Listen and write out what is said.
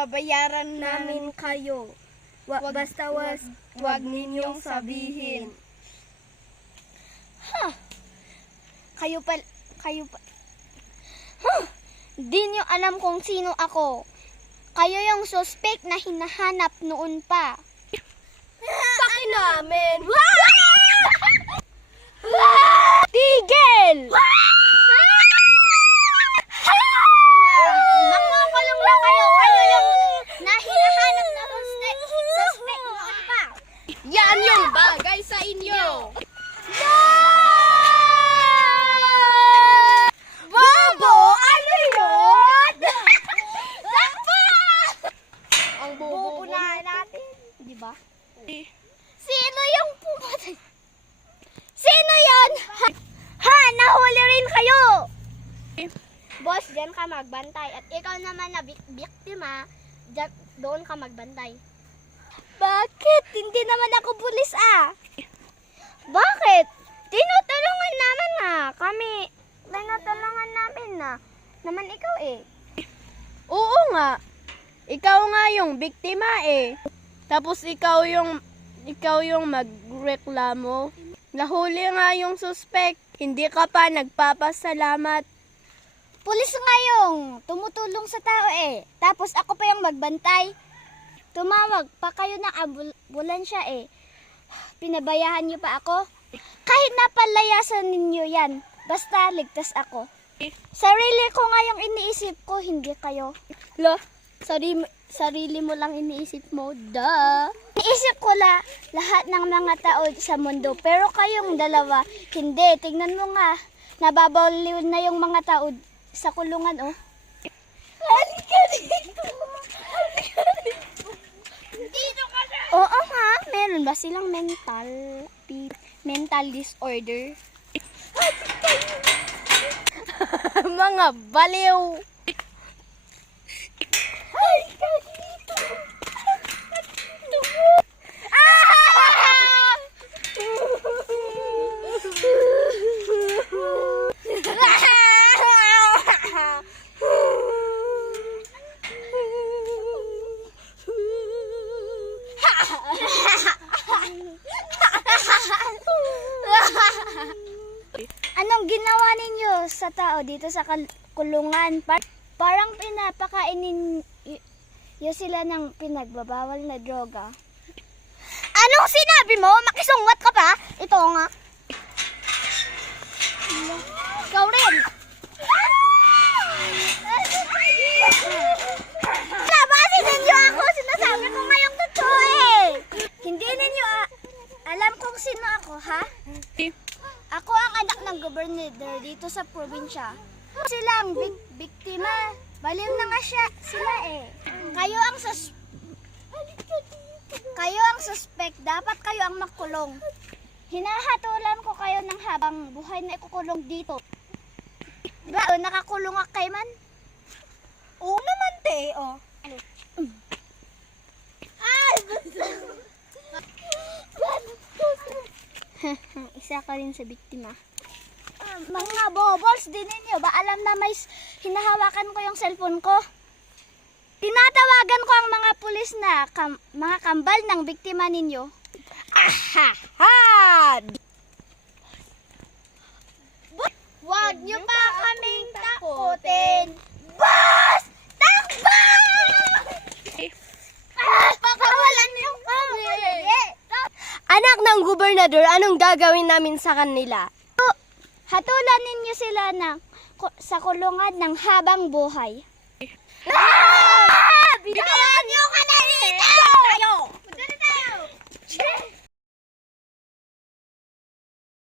babayaran namin kayo. Wag ninyong sabihin. Kayo pa. Di nyo alam kung sino ako. Kayo yung suspect na hinahanap noon pa. Sakin namin! Tigil! Makukulong lang kayo. Kayo yung hinahanap na suspect noon pa. Yan yung bagay sa inyo! Bobo! Ano yun? Ang Bobo bobo na natin. Di ba? Sino yung pumatay? Sino yun? Ha? Nahuli rin kayo! Boss, dyan ka magbantay. At ikaw naman na biktima, doon ka magbantay. Bakit? Hindi naman ako pulis Bakit? Tinutulungan naman kami. Tinutulungan namin naman ikaw Oo nga. Ikaw nga yung biktima Tapos ikaw yung magreklamo. Nahuli nga yung suspect. Hindi ka pa nagpapasalamat. Pulis nga yung tumutulong sa tao Tapos ako pa yung magbantay. Tumawag pa kayo ng ambulansya Pinabayahan niyo pa ako? Kahit napalayasan ninyo yan, basta ligtas ako. Sarili ko nga yung iniisip ko, hindi kayo. Sarili mo lang iniisip mo, Iniisip ko lahat ng mga tao sa mundo, pero kayong dalawa, hindi. Tingnan mo nga, nababaliw na yung mga tao sa kulungan, Halika dito! Dito ka na! Oo nga, meron ba silang mental disorder? Mga baliw! Halika dito! Anong ginawa ninyo sa tao dito sa kulungan? Parang pinapakainin nyo sila ng pinagbabawal na droga. Anong sinabi mo? Makisungat ka pa? Ito nga. Ikaw rin. Labasin ninyo ako. Sinasabi ko ngayong totoo Hindi ninyo alam kung sino ako, ha? Ako ang anak ng gobernador dito sa probinsya. Sila ang biktima. Baliw na nga sila Kayo ang suspect. Dapat kayo ang makulong. Hinahatulan ko kayo ng habang buhay na ikukulong dito. Diba? Nakakulong ka kay man? Oo naman, te. Isa ka rin sa biktima. Mga bobols din ninyo. Ba alam na may hinahawakan ko yung cellphone ko? Tinatawagan ko ang mga pulis na mga kambal ng biktima ninyo. Huwag nyo pa kaming takutin. Boss! Takbo! Pakawalan niyo kami. Anak ng gobernador, anong gagawin namin sa kanila? Hatulan ninyo sila sa kulungan ng habang buhay. Bitawan niyo ka na dito! Punta na tayo!